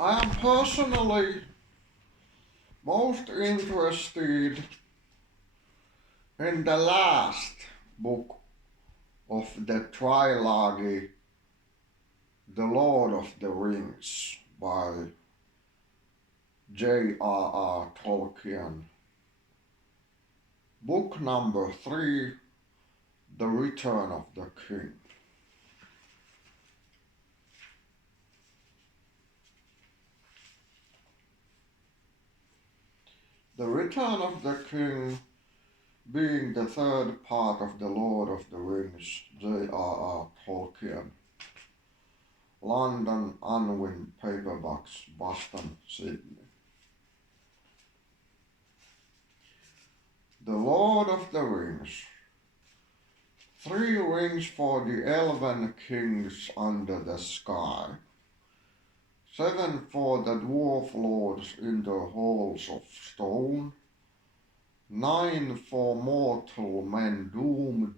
I am personally most interested in the last book of the trilogy, The Lord of the Rings by J.R.R. Tolkien. Book number 3, The Return of the King. The Return of the King being the third part of The Lord of the Rings, J.R.R. Tolkien. London, Unwin Paperbacks, Boston, Sydney. The Lord of the Rings. 3 rings for the elven kings under the sky. 7 for the dwarf lords in the halls of stone. 9 for mortal men doomed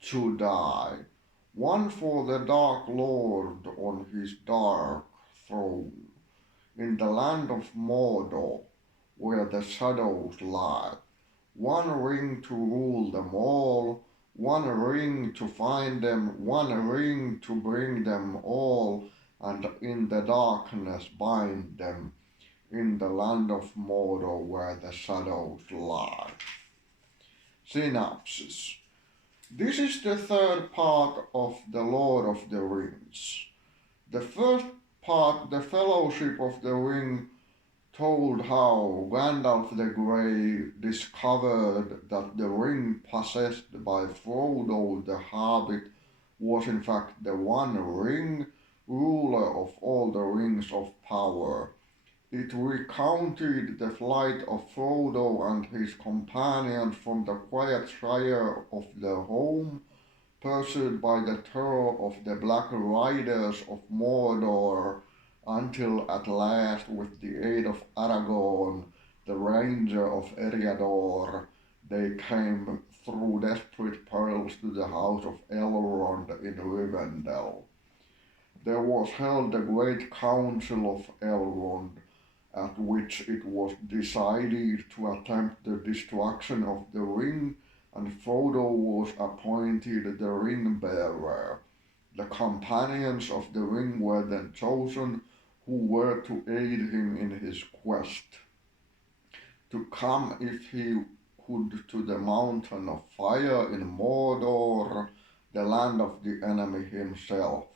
to die. 1 for the Dark Lord on his dark throne, in the land of Mordor, where the shadows lie. 1 ring to rule them all, 1 ring to find them, 1 ring to bring them all, and in the darkness bind them, in the land of Mordor, where the shadows lie. Synopsis. This is the third part of The Lord of the Rings. The first part, The Fellowship of the Ring, told how Gandalf the Grey discovered that the ring possessed by Frodo the Hobbit was in fact the One Ring, ruler of all the rings of power. It recounted the flight of Frodo and his companions from the quiet shire of their home, pursued by the terror of the Black Riders of Mordor, until at last, with the aid of Aragorn, the Ranger of Eriador, they came through desperate perils to the house of Elrond in Rivendell. There was held a great council of Elrond, at which it was decided to attempt the destruction of the ring, and Frodo was appointed the ring-bearer. The companions of the ring were then chosen, who were to aid him in his quest, to come, if he could, to the mountain of fire in Mordor, the land of the enemy himself,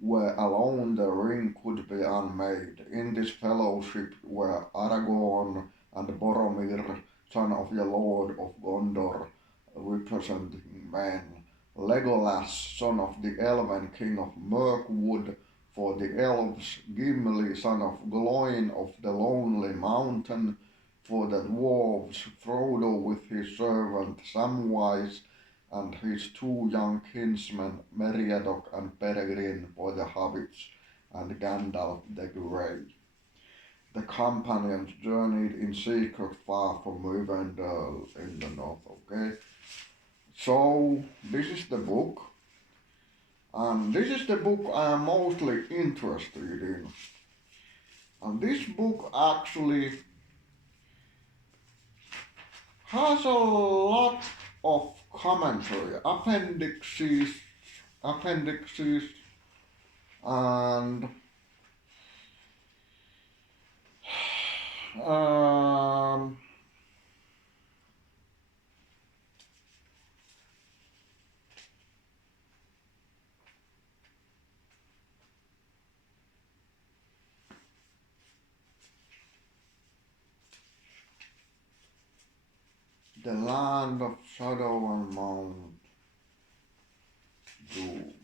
where alone the ring could be unmade. In this fellowship were Aragorn and Boromir, son of the Lord of Gondor, representing men, Legolas, son of the Elven king of Mirkwood, for the elves, Gimli, son of Gloin of the Lonely Mountain, for the dwarves, Frodo with his servant Samwise, and his 2 young kinsmen, Meriadoc and Peregrine, for the hobbits, and Gandalf the Grey. The companions journeyed in secret far from Rivendell in the north, okay? So, this is the book, and this is the book I am mostly interested in. And this book actually has a lot of commentary, appendixes, and um, the land of shadow and Mount Doom.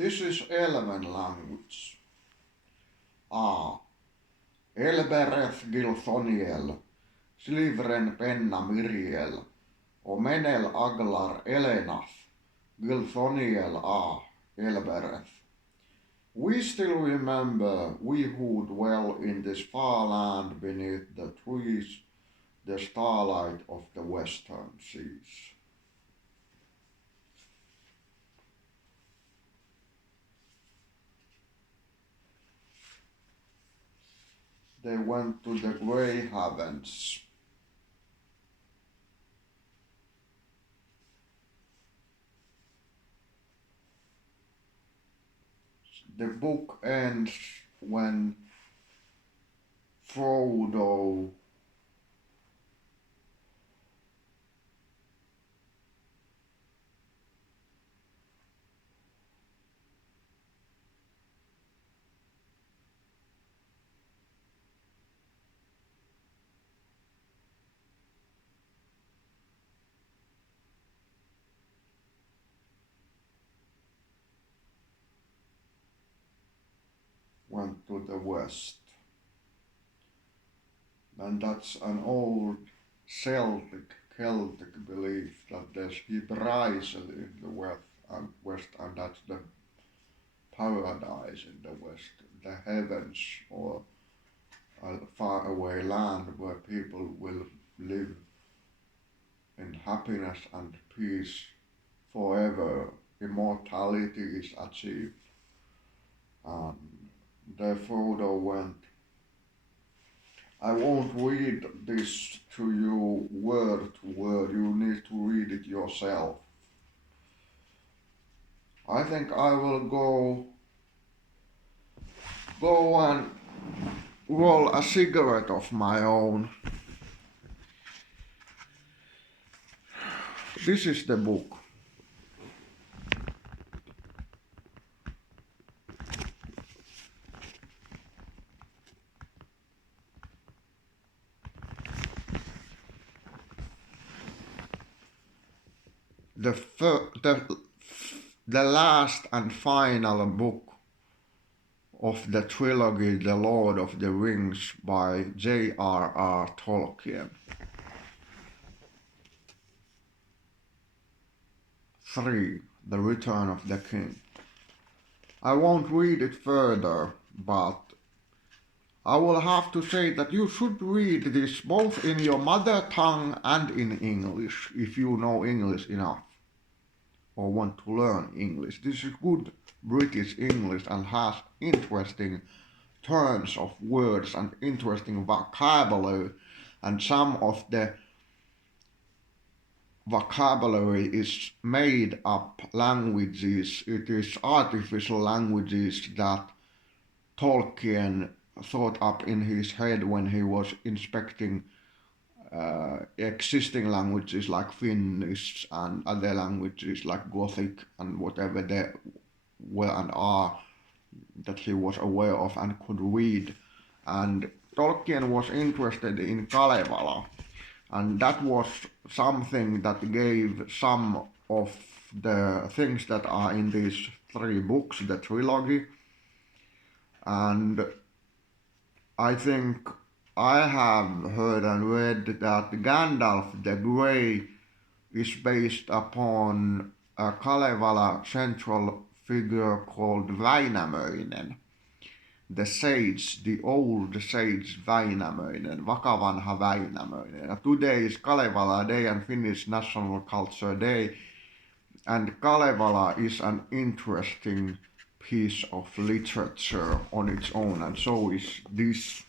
This is elven language. A. Elbereth Gilthoniel, Slivren penna Miriel, Omenel aglar Elenath, Gilthoniel A. Elbereth. We still remember, we who dwell in this far land beneath the trees, the starlight of the western seas. They went to the grey heavens. The book ends when Frodo went to the west. And that's an old Celtic belief that there's Hebraisel in the west, and that's the paradise in the west, the heavens, or a faraway land where people will live in happiness and peace forever. Immortality is achieved. And therefore, Frodo went. I won't read this to you word to word, you need to read it yourself. I think I will go and roll a cigarette of my own. This is the book. The last and final book of the trilogy The Lord of the Rings by J.R.R. Tolkien. 3. The Return of the King. I won't read it further, but I will have to say that you should read this both in your mother tongue and in English, if you know English enough or want to learn English. This is good British English and has interesting turns of words and interesting vocabulary, and some of the vocabulary is made up languages. It is artificial languages that Tolkien thought up in his head when he was inspecting existing languages like Finnish and other languages like Gothic and whatever they were and are that he was aware of and could read. And Tolkien was interested in Kalevala, and that was something that gave some of the things that are in these 3 books, the trilogy. And I think I have heard and read that Gandalf the Grey is based upon a Kalevala central figure called Väinämöinen, the sage, the old sage Väinämöinen, Vakavanha Väinämöinen. Today is Kalevala Day and Finnish National Culture Day, and Kalevala is an interesting piece of literature on its own, and so is this